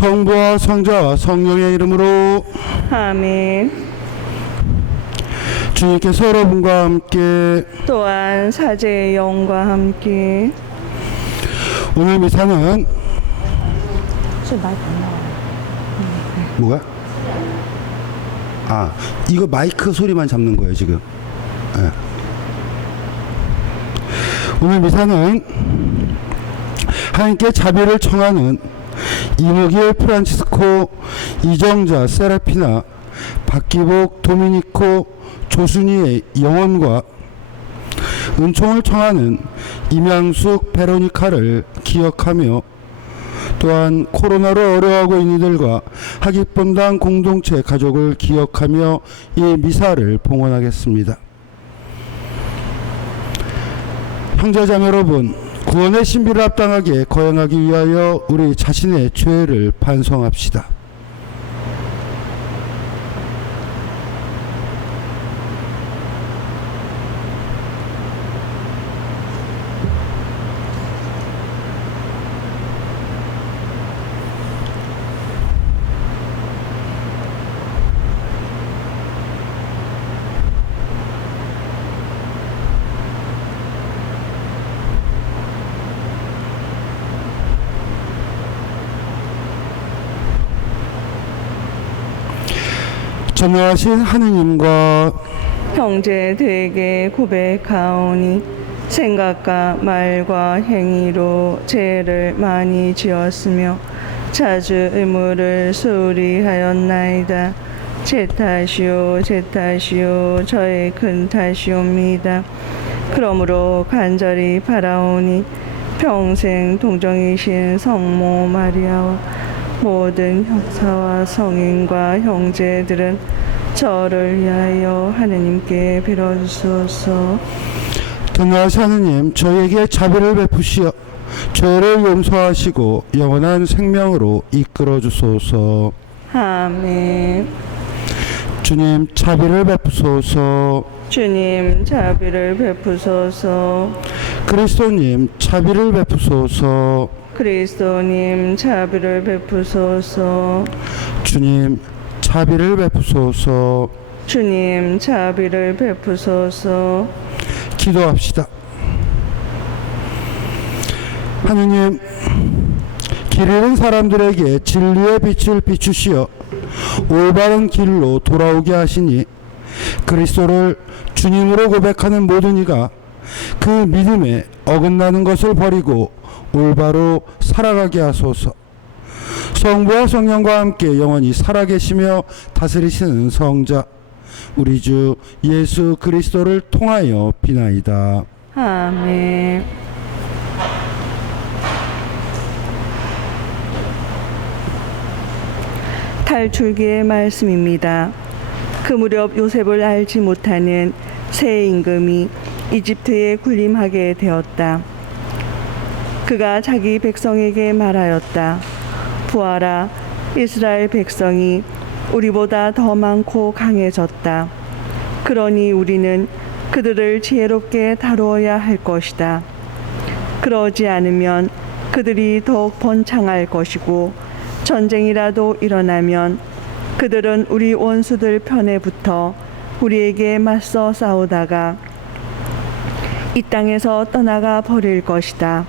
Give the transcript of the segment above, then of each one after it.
성부와 성자와 성령의 이름으로 아멘. 주님께서 여러분과 함께 또한 사제의 영과 함께 오늘 미사는 뭐야? 아, 이거 마이크 소리만 잡는 거예요 지금. 네. 오늘 미사는 하나님께 자비를 청하는 이무길 프란치스코, 이정자 세라피나, 박기복 도미니코 조순이의 영혼과 은총을 청하는 임양숙 베로니카를 기억하며 또한 코로나로 어려워하고 있는 이들과 하깃본당 공동체 가족을 기억하며 이 미사를 봉헌하겠습니다. 형제자매 여러분, 구원의 신비를 합당하게 거행하기 위하여 우리 자신의 죄를 반성합시다. 전능하신 하느님과 형제들에게 고백하오니 생각과 말과 행위로 죄를 많이 지었으며 자주 의무를 소홀히 하였나이다. 제 탓이요 제 탓이요 저의 큰 탓이옵니다. 그러므로 간절히 바라오니 평생 동정이신 성모 마리아와 모든 형사와 성인과 형제들은 저를 위하여 하느님께 빌어주소서. 전능하신 하느님, 저희에게 자비를 베푸시어 죄를 용서하시고 영원한 생명으로 이끌어 주소서. 아멘. 주님, 자비를 베푸소서. 주님 자비를 베푸소서. 그리스도님, 자비를 베푸소서. 그리스도님 자비를 베푸소서. 주님, 자비를 베푸소서. 주님 자비를 베푸소서. 기도합시다. 하느님, 길 잃은 사람들에게 진리의 빛을 비추시어 올바른 길로 돌아오게 하시니 그리스도를 주님으로 고백하는 모든 이가 그 믿음에 어긋나는 것을 버리고 올바로 살아가게 하소서. 성부와 성령과 함께 영원히 살아계시며 다스리시는 성자 우리 주 예수 그리스도를 통하여 비나이다. 아멘. 탈출기의 말씀입니다. 그 무렵 요셉을 알지 못하는 새 임금이 이집트에 군림하게 되었다. 그가 자기 백성에게 말하였다. 보아라, 이스라엘 백성이 우리보다 더 많고 강해졌다. 그러니 우리는 그들을 지혜롭게 다루어야 할 것이다. 그러지 않으면 그들이 더욱 번창할 것이고 전쟁이라도 일어나면 그들은 우리 원수들 편에 붙어 우리에게 맞서 싸우다가 이 땅에서 떠나가 버릴 것이다.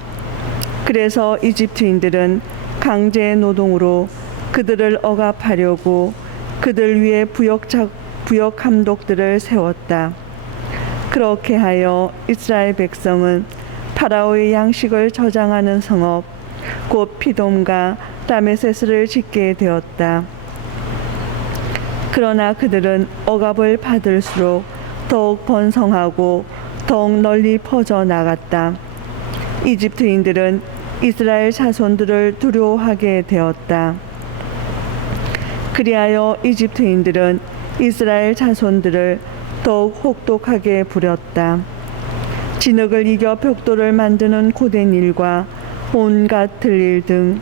그래서 이집트인들은 강제 노동으로 그들을 억압하려고 그들 위에 부역 감독들을 세웠다. 그렇게 하여 이스라엘 백성은 파라오의 양식을 저장하는 성읍 곧 피돔과 라메세스를 짓게 되었다. 그러나 그들은 억압을 받을수록 더욱 번성하고 더욱 널리 퍼져 나갔다. 이집트인들은 이스라엘 자손들을 두려워하게 되었다. 그리하여 이집트인들은 이스라엘 자손들을 더욱 혹독하게 부렸다. 진흙을 이겨 벽돌을 만드는 고된 일과 온갖 들일 등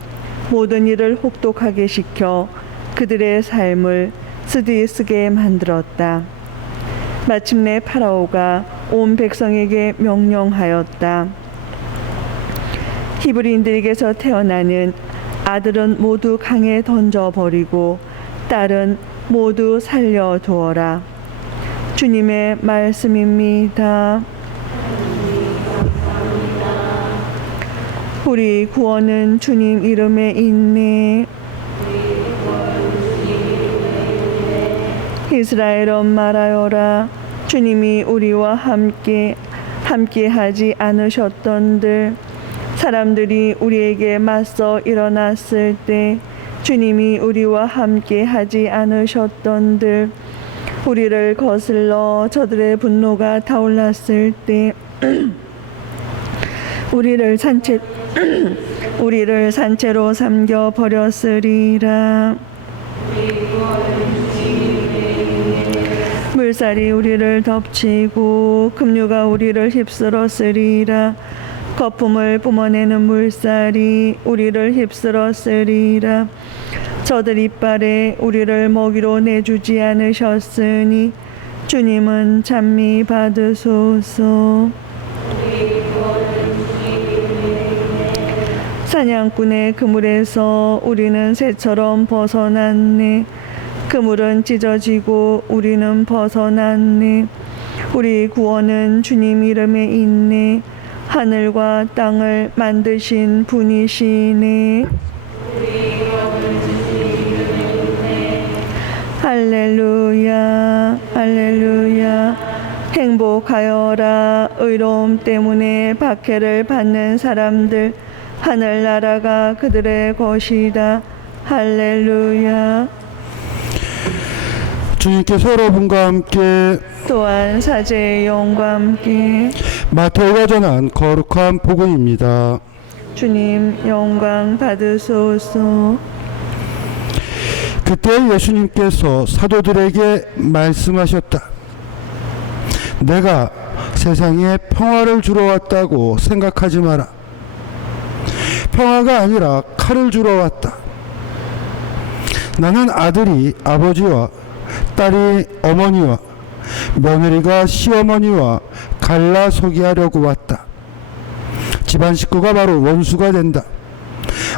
모든 일을 혹독하게 시켜 그들의 삶을 쓰디쓰게 만들었다. 마침내 파라오가 온 백성에게 명령하였다. 히브리인들에게서 태어나는 아들은 모두 강에 던져버리고 딸은 모두 살려두어라. 주님의 말씀입니다. 우리 구원은 주님 이름에 있네. 이스라엘은 말하여라. 주님이 우리와 함께하지 않으셨던들. 사람들이 우리에게 맞서 일어났을 때 주님이 우리와 함께하지 않으셨던들. 우리를 거슬러 저들의 분노가 타올랐을 때 우리를 산채로 삼겨 버렸으리라. 물살이 우리를 덮치고 급류가 우리를 휩쓸었으리라. 거품을 뿜어내는 물살이 우리를 휩쓸었으리라. 저들 이빨에 우리를 먹이로 내주지 않으셨으니 주님은 찬미 받으소서. 사냥꾼의 그물에서 우리는 새처럼 벗어났네. 그물은 찢어지고 우리는 벗어났네. 우리 구원은 주님 이름에 있네. 하늘과 땅을 만드신 분이시네. 할렐루야, 할렐루야. 행복하여라. 의로움 때문에 박해를 받는 사람들, 하늘나라가 그들의 것이다. 할렐루야. 주님께서 여러분과 함께 또한 사제의 영과 함께 마태오가 전한 거룩한 복음입니다. 주님 영광 받으소서. 그때 예수님께서 사도들에게 말씀하셨다. 내가 세상에 평화를 주러 왔다고 생각하지 마라. 평화가 아니라 칼을 주러 왔다. 나는 아들이 아버지와 딸이 어머니와 며느리가 시어머니와 갈라서기 하려고 왔다. 집안 식구가 바로 원수가 된다.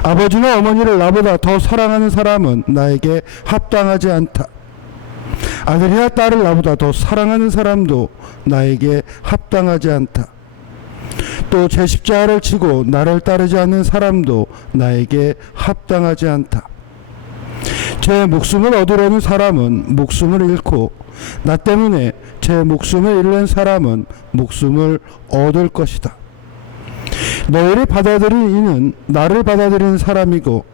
아버지나 어머니를 나보다 더 사랑하는 사람은 나에게 합당하지 않다. 아들이나 딸을 나보다 더 사랑하는 사람도 나에게 합당하지 않다. 또 제 십자가를 지고 나를 따르지 않는 사람도 나에게 합당하지 않다. 제 목숨을 얻으려는 사람은 목숨을 잃고 나 때문에 제 목숨을 잃는 사람은 목숨을 얻을 것이다. 너희를 받아들인 이는 나를 받아들이는 사람이고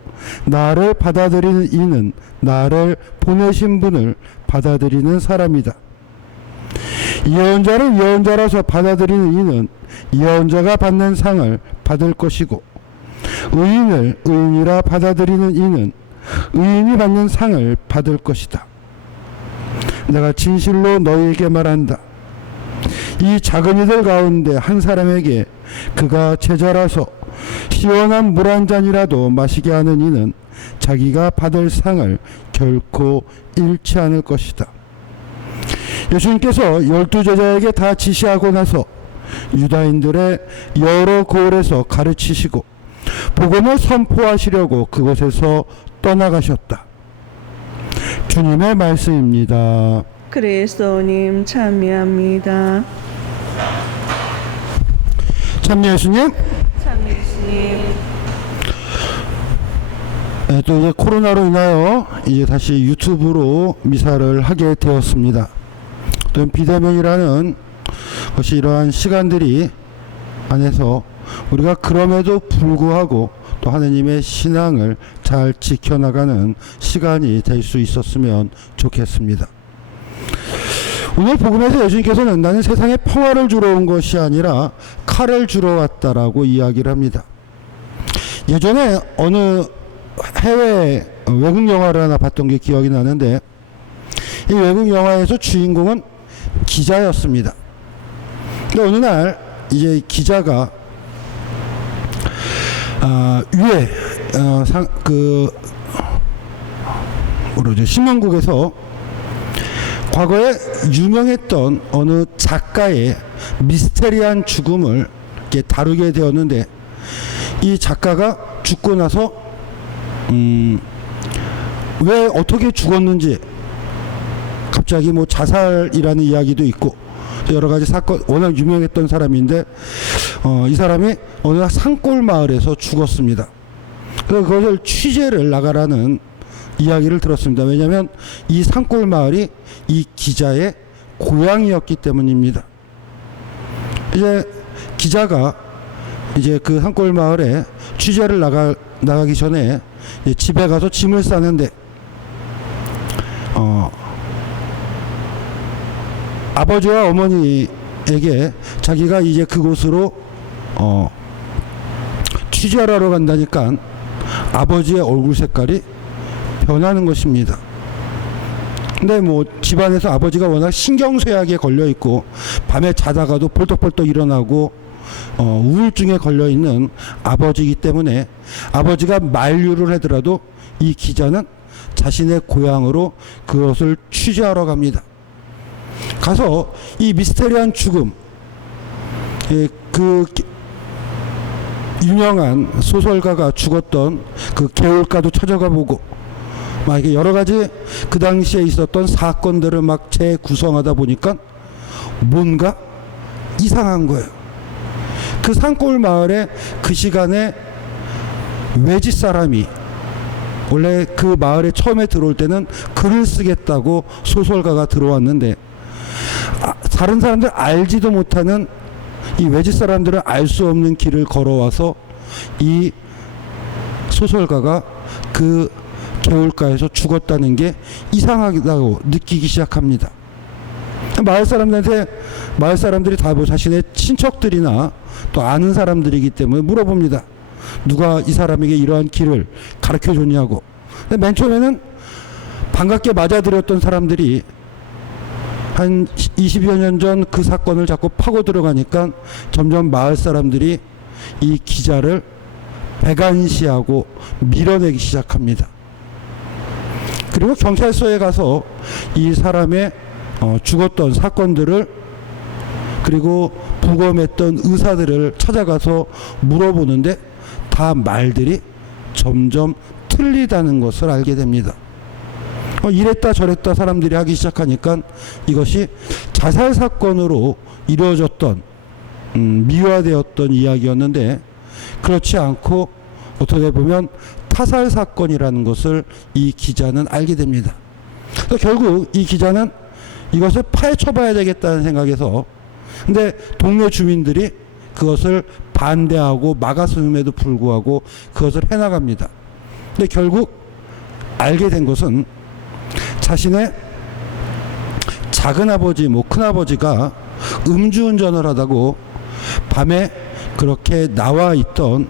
나를 받아들이는 이는 나를 보내신 분을 받아들이는 사람이다. 예언자를 예언자라서 받아들이는 이는 예언자가 받는 상을 받을 것이고 의인을 의인이라 받아들이는 이는 의인이 받는 상을 받을 것이다. 내가 진실로 너희에게 말한다. 이 작은 이들 가운데 한 사람에게 그가 제자라서 시원한 물 한 잔이라도 마시게 하는 이는 자기가 받을 상을 결코 잃지 않을 것이다. 예수님께서 12제자에게 다 지시하고 나서 유다인들의 여러 고을에서 가르치시고 복음을 선포하시려고 그곳에서 떠나가셨다. 주님의 말씀입니다. 그리스도님 참여합니다. 참여 예수님. 참여 예수님. 네, 또 이제 코로나로 인하여 이제 다시 유튜브로 미사를 하게 되었습니다. 또 비대면이라는 것이 이러한 시간들이 안에서 우리가 그럼에도 불구하고 또 하느님의 신앙을 잘 지켜나가는 시간이 될 수 있었으면 좋겠습니다. 오늘 복음에서 예수님께서는 나는 세상에 평화를 주러 온 것이 아니라 칼을 주러 왔다라고 이야기를 합니다. 예전에 어느 해외 외국 영화를 하나 봤던 게 기억이 나는데 이 외국 영화에서 주인공은 기자였습니다. 근데 어느 날 이제 기자가 위에 신문국에서 과거에 유명했던 어느 작가의 미스테리한 죽음을 이렇게 다루게 되었는데 이 작가가 죽고 나서 왜 어떻게 죽었는지, 갑자기 뭐 자살이라는 이야기도 있고 여러 가지 사건, 워낙 유명했던 사람인데 이 사람이 어느 산골 마을에서 죽었습니다. 그래서 그것을 취재를 나가라는 이야기를 들었습니다. 왜냐하면 이 산골 마을이 이 기자의 고향이었기 때문입니다. 이제 기자가 이제 그 산골 마을에 취재를 나가기 전에 이제 집에 가서 짐을 싸는데 아버지와 어머니에게 자기가 이제 그곳으로 취재하러 간다니까 아버지의 얼굴 색깔이 변하는 것입니다. 근데 뭐 집안에서 아버지가 워낙 신경쇠약에 걸려 있고 밤에 자다가도 벌떡벌떡 일어나고 우울증에 걸려 있는 아버지이기 때문에 아버지가 만류를 하더라도 이 기자는 자신의 고향으로 그것을 취재하러 갑니다. 가서 이 미스테리한 죽음, 그 유명한 소설가가 죽었던 그 개울가도 찾아가 보고 막 이게 여러 가지 그 당시에 있었던 사건들을 막 재구성하다 보니까 뭔가 이상한 거예요. 그 산골 마을에 그 시간에 외지 사람이, 원래 그 마을에 처음에 들어올 때는 글을 쓰겠다고 소설가가 들어왔는데 다른 사람들 알지도 못하는 이 외지 사람들은 알 수 없는 길을 걸어와서 이 소설가가 그 개울가에서 죽었다는 게 이상하다고 느끼기 시작합니다. 마을 사람들이 다 뭐 자신의 친척들이나 또 아는 사람들이기 때문에 물어봅니다. 누가 이 사람에게 이러한 길을 가르쳐 줬냐고. 근데 맨 처음에는 반갑게 맞아들였던 사람들이 한 20여 년 전 그 사건을 자꾸 파고 들어가니까 점점 마을 사람들이 이 기자를 배관시하고 밀어내기 시작합니다. 그리고 경찰서에 가서 이 사람의 죽었던 사건들을, 그리고 부검했던 의사들을 찾아가서 물어보는데 다 말들이 점점 틀리다는 것을 알게 됩니다. 이랬다 저랬다 사람들이 하기 시작하니까 이것이 자살 사건으로 이루어졌던 미화되었던 이야기였는데 그렇지 않고 어떻게 보면 타살 사건이라는 것을 이 기자는 알게 됩니다. 그래서 결국 이 기자는 이것을 파헤쳐봐야 되겠다는 생각에서, 근데 동네 주민들이 그것을 반대하고 막아서임에도 불구하고 그것을 해나갑니다. 근데 결국 알게 된 것은 자신의 작은아버지, 뭐 큰아버지가 음주운전을 하다고 밤에 그렇게 나와 있던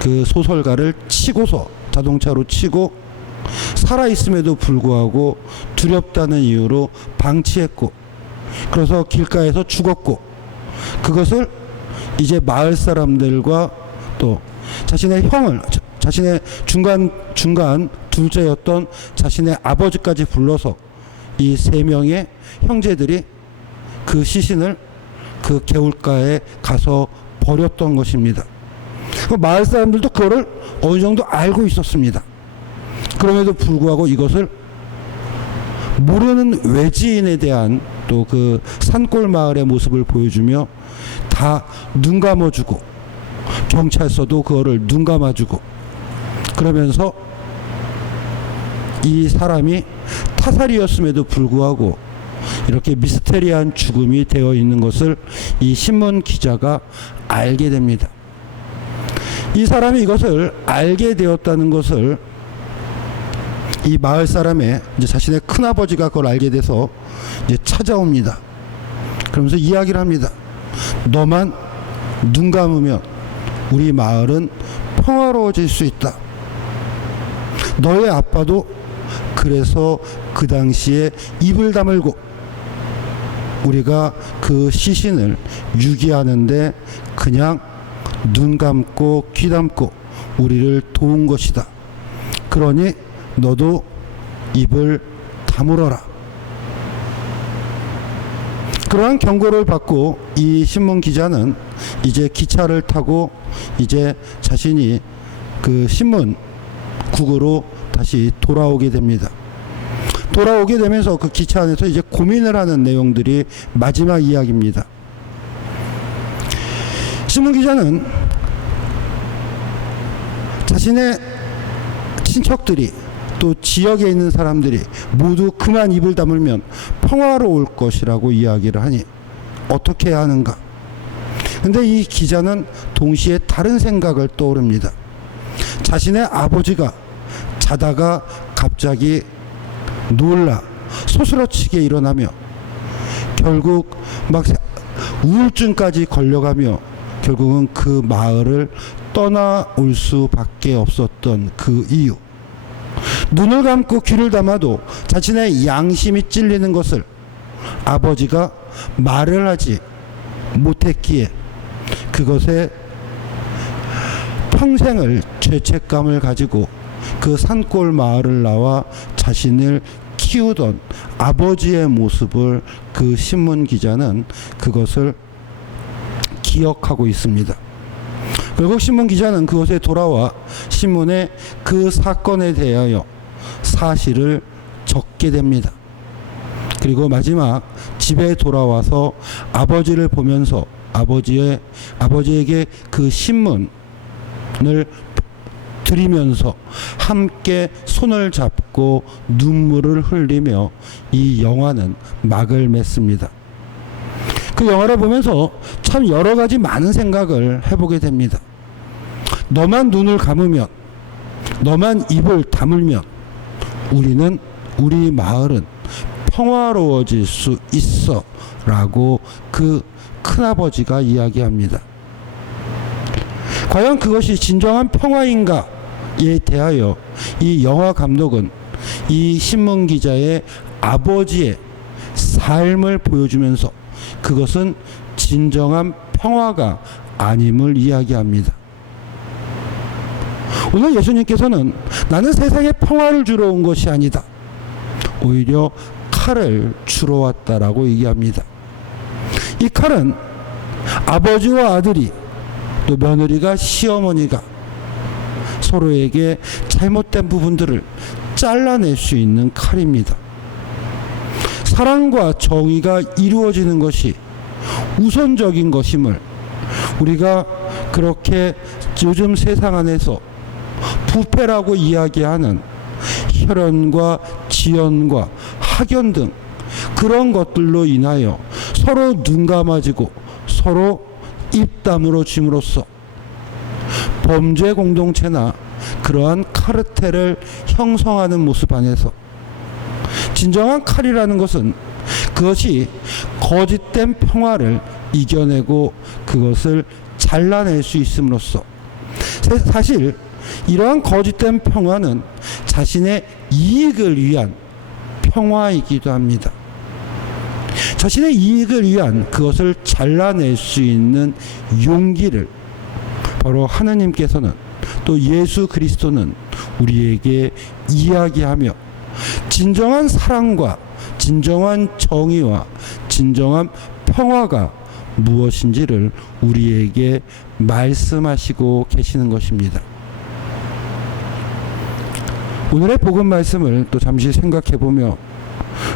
그 소설가를 치고서, 자동차로 치고 살아있음에도 불구하고 두렵다는 이유로 방치했고, 그래서 길가에서 죽었고, 그것을 이제 마을 사람들과 또 자신의 형을, 자신의 중간 둘째였던 자신의 아버지까지 불러서 이 세 명의 형제들이 그 시신을 그 개울가에 가서 버렸던 것입니다. 그 마을 사람들도 그거를 어느 정도 알고 있었습니다. 그럼에도 불구하고 이것을 모르는 외지인에 대한 또 그 산골 마을의 모습을 보여주며 다 눈 감아주고, 경찰서도 그거를 눈 감아주고, 그러면서 이 사람이 타살이었음에도 불구하고 이렇게 미스테리한 죽음이 되어 있는 것을 이 신문 기자가 알게 됩니다. 이 사람이 이것을 알게 되었다는 것을 이 마을 사람의 이제 자신의 큰아버지가 그걸 알게 돼서 이제 찾아옵니다. 그러면서 이야기를 합니다. 너만 눈 감으면 우리 마을은 평화로워질 수 있다. 너의 아빠도 그래서 그 당시에 입을 다물고 우리가 그 시신을 유기하는데 그냥 눈 감고 귀 감고 우리를 도운 것이다. 그러니 너도 입을 다물어라. 그러한 경고를 받고 이 신문 기자는 이제 기차를 타고 이제 자신이 그 신문 국으로 다시 돌아오게 됩니다. 돌아오게 되면서 그 기차 안에서 이제 고민을 하는 내용들이 마지막 이야기입니다. 신문 기자는 자신의 친척들이 또 지역에 있는 사람들이 모두 그만 입을 다물면 평화로울 것이라고 이야기를 하니 어떻게 해야 하는가? 근데 이 기자는 동시에 다른 생각을 떠오릅니다. 자신의 아버지가 자다가 갑자기 놀라 소스러치게 일어나며 결국 막 우울증까지 걸려가며 결국은 그 마을을 떠나올 수밖에 없었던 그 이유, 눈을 감고 귀를 감아도 자신의 양심이 찔리는 것을 아버지가 말을 하지 못했기에 그것에 평생을 죄책감을 가지고 그 산골 마을을 나와 자신을 키우던 아버지의 모습을 그 신문 기자는 그것을 기억하고 있습니다. 결국 신문 기자는 그곳에 돌아와 신문에 그 사건에 대하여 사실을 적게 됩니다. 그리고 마지막 집에 돌아와서 아버지를 보면서 아버지에게 그 신문을 드리면서 함께 손을 잡고 눈물을 흘리며 이 영화는 막을 맺습니다. 그 영화를 보면서 참 여러 가지 많은 생각을 해보게 됩니다. 너만 눈을 감으면, 너만 입을 다물면 우리 마을은 평화로워질 수 있어 라고 그 큰아버지가 이야기합니다. 과연 그것이 진정한 평화인가에 대하여 이 영화 감독은 이 신문 기자의 아버지의 삶을 보여주면서 그것은 진정한 평화가 아님을 이야기합니다. 오늘 예수님께서는 나는 세상에 평화를 주러 온 것이 아니다, 오히려 칼을 주러 왔다라고 얘기합니다. 이 칼은 아버지와 아들이 또 며느리가 시어머니가 서로에게 잘못된 부분들을 잘라낼 수 있는 칼입니다. 사랑과 정의가 이루어지는 것이 우선적인 것임을 우리가 그렇게 요즘 세상 안에서 부패라고 이야기하는 혈연과 지연과 학연 등 그런 것들로 인하여 서로 눈 감아지고 서로 입 다물어 줌으로써 범죄 공동체나 그러한 카르텔을 형성하는 모습 안에서 진정한 칼이라는 것은 그것이 거짓된 평화를 이겨내고 그것을 잘라낼 수 있음으로써 사실 이러한 거짓된 평화는 자신의 이익을 위한 평화이기도 합니다. 자신의 이익을 위한 그것을 잘라낼 수 있는 용기를 바로 하나님께서는 또 예수 그리스도는 우리에게 이야기하며 진정한 사랑과 진정한 정의와 진정한 평화가 무엇인지를 우리에게 말씀하시고 계시는 것입니다. 오늘의 복음 말씀을 또 잠시 생각해 보며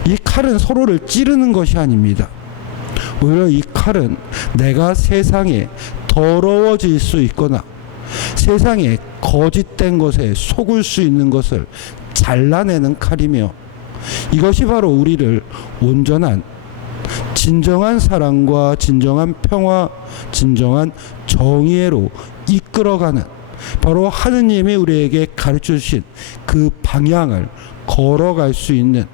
이 칼은 서로를 찌르는 것이 아닙니다. 오히려 이 칼은 내가 세상에 더러워질 수 있거나 세상에 거짓된 것에 속을 수 있는 것을 잘라내는 칼이며 이것이 바로 우리를 온전한 진정한 사랑과 진정한 평화, 진정한 정의로 이끌어가는 바로 하느님이 우리에게 가르쳐 주신 그 방향을 걸어갈 수 있는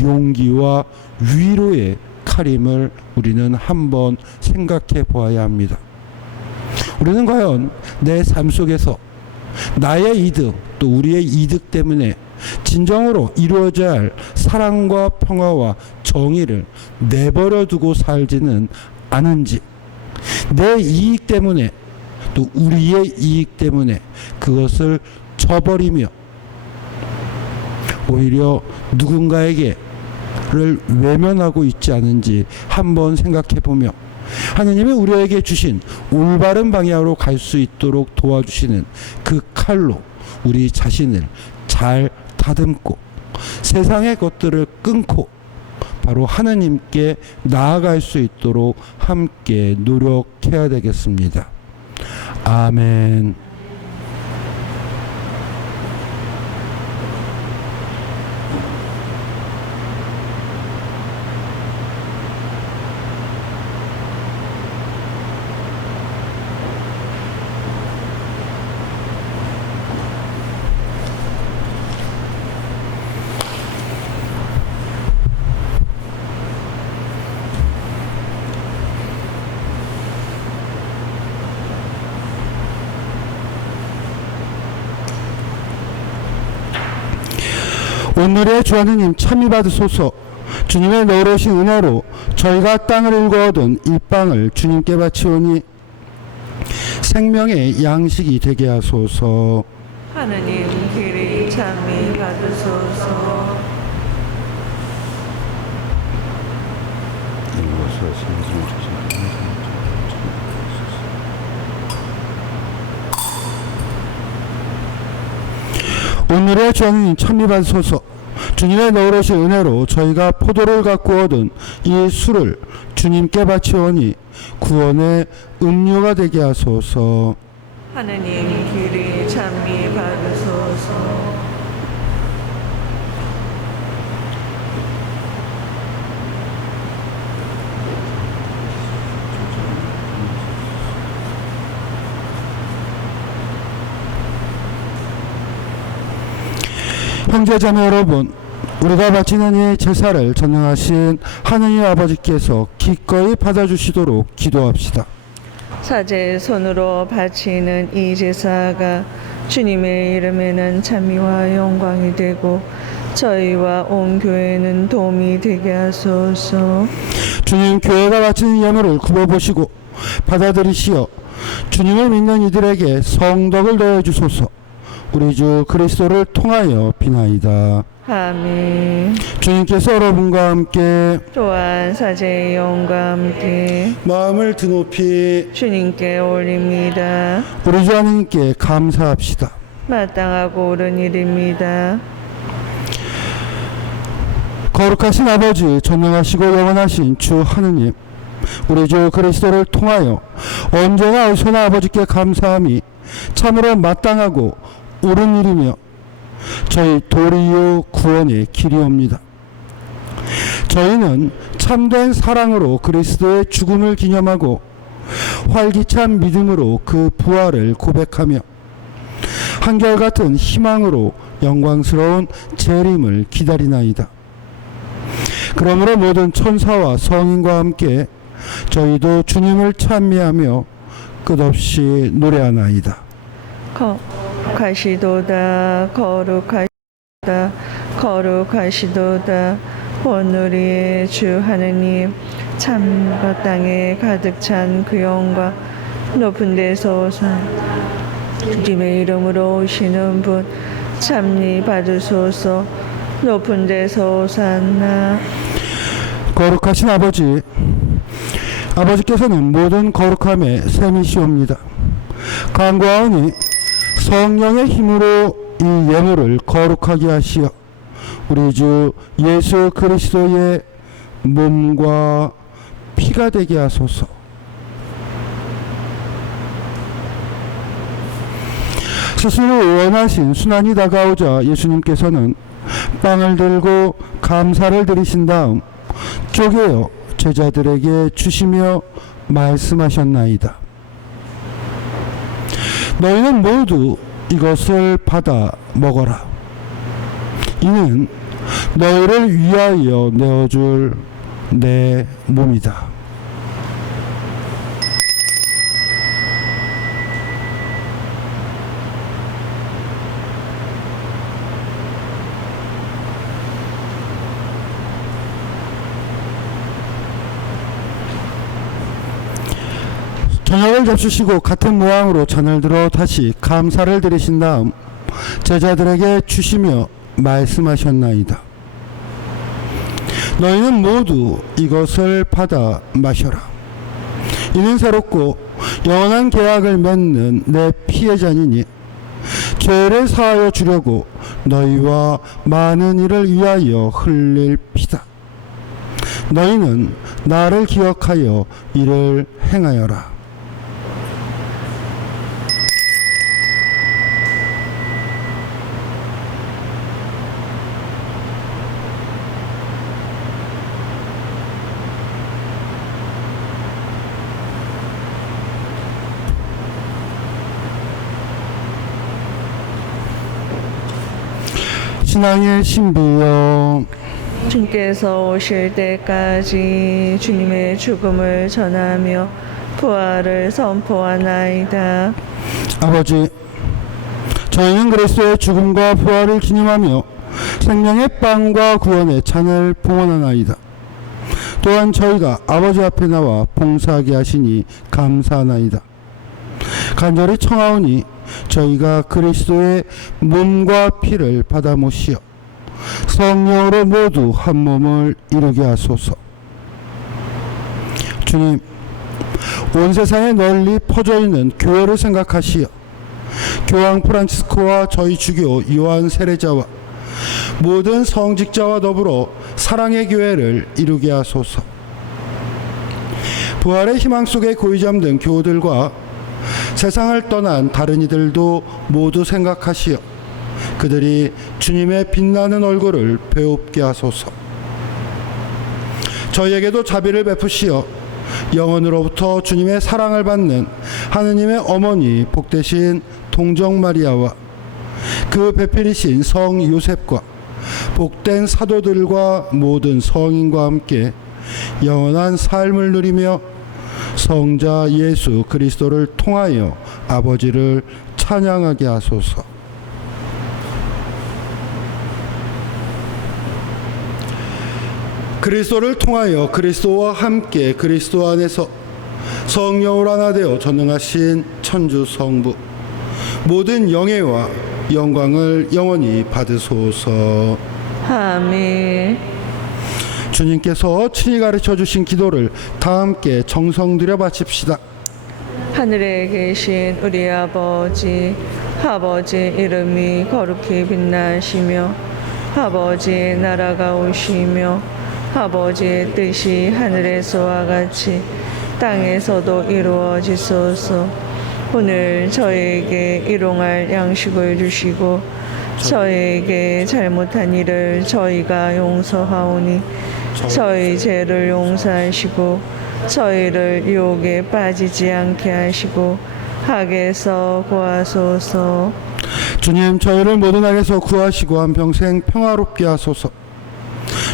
용기와 위로의 칼임을 우리는 한번 생각해 보아야 합니다. 우리는 과연 내 삶 속에서 나의 이득 또 우리의 이득 때문에 진정으로 이루어져야 할 사랑과 평화와 정의를 내버려 두고 살지는 않은지, 내 이익 때문에 또 우리의 이익 때문에 그것을 저버리며 오히려 누군가에게를 외면하고 있지 않은지 한번 생각해 보며 하나님이 우리에게 주신 올바른 방향으로 갈 수 있도록 도와주시는 그 칼로 우리 자신을 잘 다듬고 세상의 것들을 끊고 바로 하느님께 나아갈 수 있도록 함께 노력해야 되겠습니다. 아멘. 오늘의 주 하느님 참여 받으소서. 주님의 너그러우신 은혜로 저희가 땅을 일궈 얻은 이 빵을 주님께 바치오니 생명의 양식이 되게 하소서. 하느님 길이 참여 받으소서. 오늘의 주 하느님 참여 받으소서. 주님의 너그러우신 은혜로 저희가 포도를 갖고 얻은 이 술을 주님께 바치오니 구원의 음료가 되게 하소서. 하느님 길이 참여 받으소서. 형제자매 여러분, 우리가 바치는 이 제사를 전능하신 하느님 아버지께서 기꺼이 받아주시도록 기도합시다. 사제 손으로 바치는 이 제사가 주님의 이름에는 찬미와 영광이 되고 저희와 온 교회는 도움이 되게 하소서. 주님, 교회가 바치는 예물을 굽어보시고 받아들이시어 주님을 믿는 이들에게 성덕을 더해 주소서. 우리 주 그리스도를 통하여 비나이다. 아멘. 주님께서 여러분과 함께 또한 사제의 영과 함께 마음을 드높이 주님께 올립니다. 우리 주 하느님께 감사합시다. 마땅하고 옳은 일입니다. 거룩하신 아버지, 전능하시고 영원하신 주 하느님, 우리 주 그리스도를 통하여 언제나 의손한 아버지께 감사함이 참으로 마땅하고 옳은 일이며 저희 도리요 구원의 길이옵니다. 저희는 참된 사랑으로 그리스도의 죽음을 기념하고 활기찬 믿음으로 그 부활을 고백하며 한결같은 희망으로 영광스러운 재림을 기다리나이다. 그러므로 모든 천사와 성인과 함께 저희도 주님을 찬미하며 끝없이 노래하나이다. 거룩하시도다 거룩하시도다 거룩하시도다 오늘의 주 하느님 참과 땅에 가득 찬 그 영과 높은 데서 오신 주님의 이름으로 오시는 분 참니 받으소서. 높은 데서 오산나. 거룩하신 아버지, 아버지께서는 모든 거룩함의 셈이시옵니다. 간구하오니 성령의 힘으로 이 예물을 거룩하게 하시어 우리 주 예수 그리스도의 몸과 피가 되게 하소서. 스스로 원하신 순환이 다가오자 예수님께서는 빵을 들고 감사를 드리신 다음 쪼개어 제자들에게 주시며 말씀하셨나이다. 너희는 모두 이것을 받아 먹어라. 이는 너희를 위하여 내어줄 내 몸이다. 저녁을 잡수시고 같은 모양으로 잔을 들어 다시 감사를 드리신 다음 제자들에게 주시며 말씀하셨나이다. 너희는 모두 이것을 받아 마셔라. 이는 새롭고 영원한 계약을 맺는 내 피의 잔이니 죄를 사하여 주려고 너희와 많은 이를 위하여 흘릴 피다. 너희는 나를 기억하여 이를 행하여라. 신앙의 신비여, 주께서 오실 때까지 주님의 죽음을 전하며 부활을 선포하나이다. 아버지, 저희는 그리스도의 죽음과 부활을 기념하며 생명의 빵과 구원의 잔을 봉헌하나이다. 또한 저희가 아버지 앞에 나와 봉사하게 하시니 감사하나이다. 간절히 청하오니 저희가 그리스도의 몸과 피를 받아 모시어 성령으로 모두 한 몸을 이루게 하소서. 주님, 온 세상에 널리 퍼져 있는 교회를 생각하시어 교황 프란치스코와 저희 주교 요한 세례자와 모든 성직자와 더불어 사랑의 교회를 이루게 하소서. 부활의 희망 속에 고이 잠든 교우들과 세상을 떠난 다른 이들도 모두 생각하시어 그들이 주님의 빛나는 얼굴을 배웁게 하소서. 저희에게도 자비를 베푸시어 영원으로부터 주님의 사랑을 받는 하느님의 어머니 복되신 동정 마리아와 그 배필이신 성 요셉과 복된 사도들과 모든 성인과 함께 영원한 삶을 누리며 성자 예수 그리스도를 통하여 아버지를 찬양하게 하소서. 그리스도를 통하여 그리스도와 함께 그리스도 안에서 성령으로 하나 되어 전능하신 천주 성부 모든 영예와 영광을 영원히 받으소서. 아멘. 주님께서 친히 가르쳐 주신 기도를 다 함께 정성 들여 바칩시다. 하늘에 계신 우리 아버지, 아버지 이름이 거룩히 빛나시며 아버지의 나라가 오시며 아버지의 뜻이 하늘에서와 같이 땅에서도 이루어지소서. 오늘 저희에게 일용할 양식을 주시고 저희에게 잘못한 일을 저희가 용서하오니 저희 죄를 용서하시고 저희를 유혹에 빠지지 않게 하시고 악에서 구하소서. 주님, 저희를 모든 악에서 구하시고 한평생 평화롭게 하소서.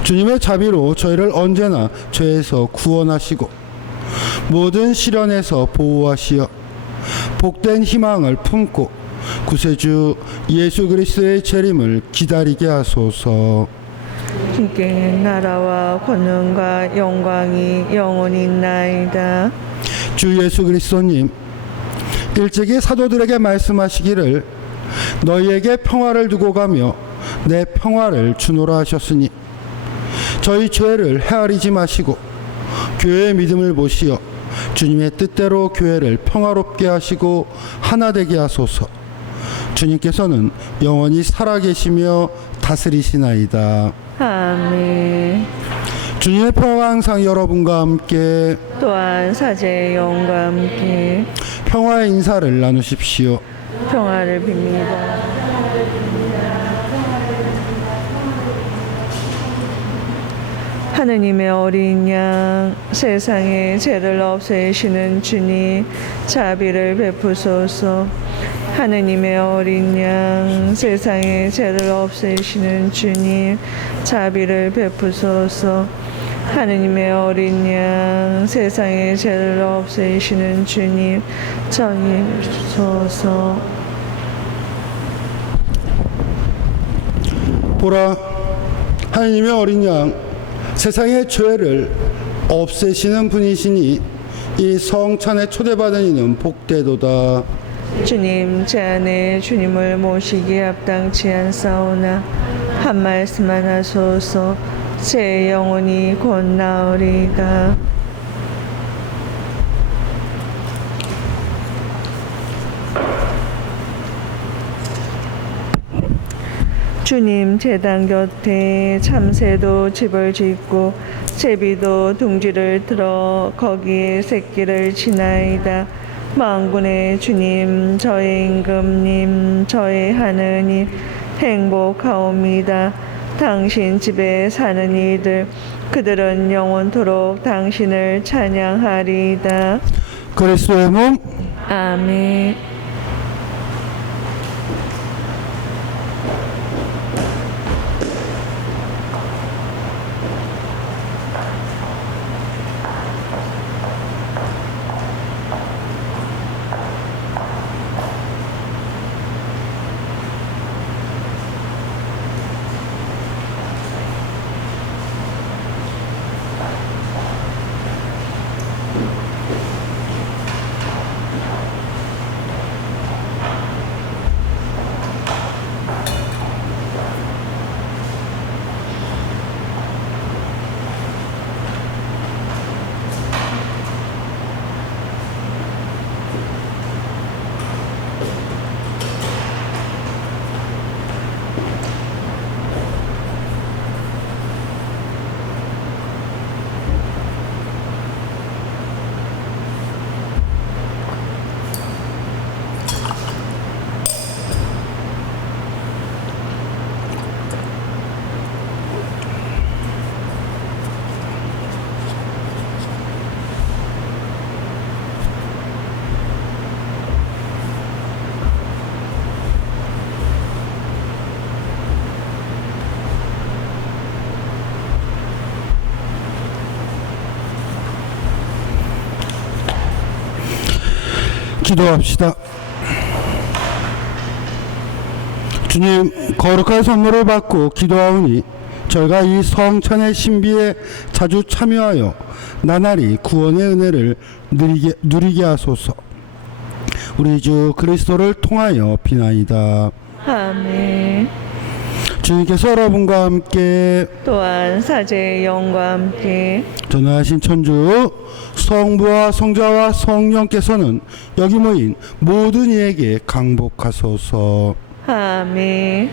주님의 자비로 저희를 언제나 죄에서 구원하시고 모든 시련에서 보호하시어 복된 희망을 품고 구세주 예수 그리스도의 재림을 기다리게 하소서. 주께 나라와 권능과 영광이 영원히 있나이다. 주 예수 그리스도님, 일찍이 사도들에게 말씀하시기를 너희에게 평화를 두고 가며 내 평화를 주노라 하셨으니 저희 죄를 헤아리지 마시고 교회의 믿음을 보시어 주님의 뜻대로 교회를 평화롭게 하시고 하나 되게 하소서. 주님께서는 영원히 살아계시며 다스리시나이다. 아멘. 주님의 평화가 항상 여러분과 함께 또한 사제의 영과 함께 평화의 인사를 나누십시오. 평화를 빕니다. 하느님의 어린 양, 세상의 죄를 없애시는 주님, 자비를 베푸소서. 하느님의 어린 양, 세상의 죄를 없애시는 주님, 자비를 베푸소서. 하느님의 어린 양, 세상의 죄를 없애시는 주님, 정의해 주소서. 보라, 하느님의 어린 양, 세상의 죄를 없애시는 분이시니 이 성찬에 초대받은 이는 복되도다. 주님, 제 안에 주님을 모시기에 합당치 않사오나 한 말씀만 하소서. 제 영혼이 곧 나으리이다. 주님 제단 곁에 참새도 집을 짓고 제비도 둥지를 틀어 거기에 새끼를 지나이다. 만군의 주님 저의 임금님 저의 하느님 행복하옵니다. 당신 집에 사는 이들 그들은 영원토록 당신을 찬양하리이다. 그리스도의 몸 아멘. 기도합시다. 주님, 거룩한 선물을 받고 기도하오니 저희가 이 성찬의 신비에 자주 참여하여 나날이 구원의 은혜를 누리게 하소서. 우리 주 그리스도를 통하여 비나이다. 아멘. 주님께서 여러분과 함께 또한 사제의 영과 함께 전능하신 천주 성부와 성자와 성령께서는 여기 모인 모든 이에게 강복하소서. 아멘.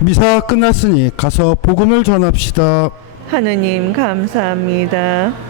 미사가 끝났으니 가서 복음을 전합시다. 하느님 감사합니다.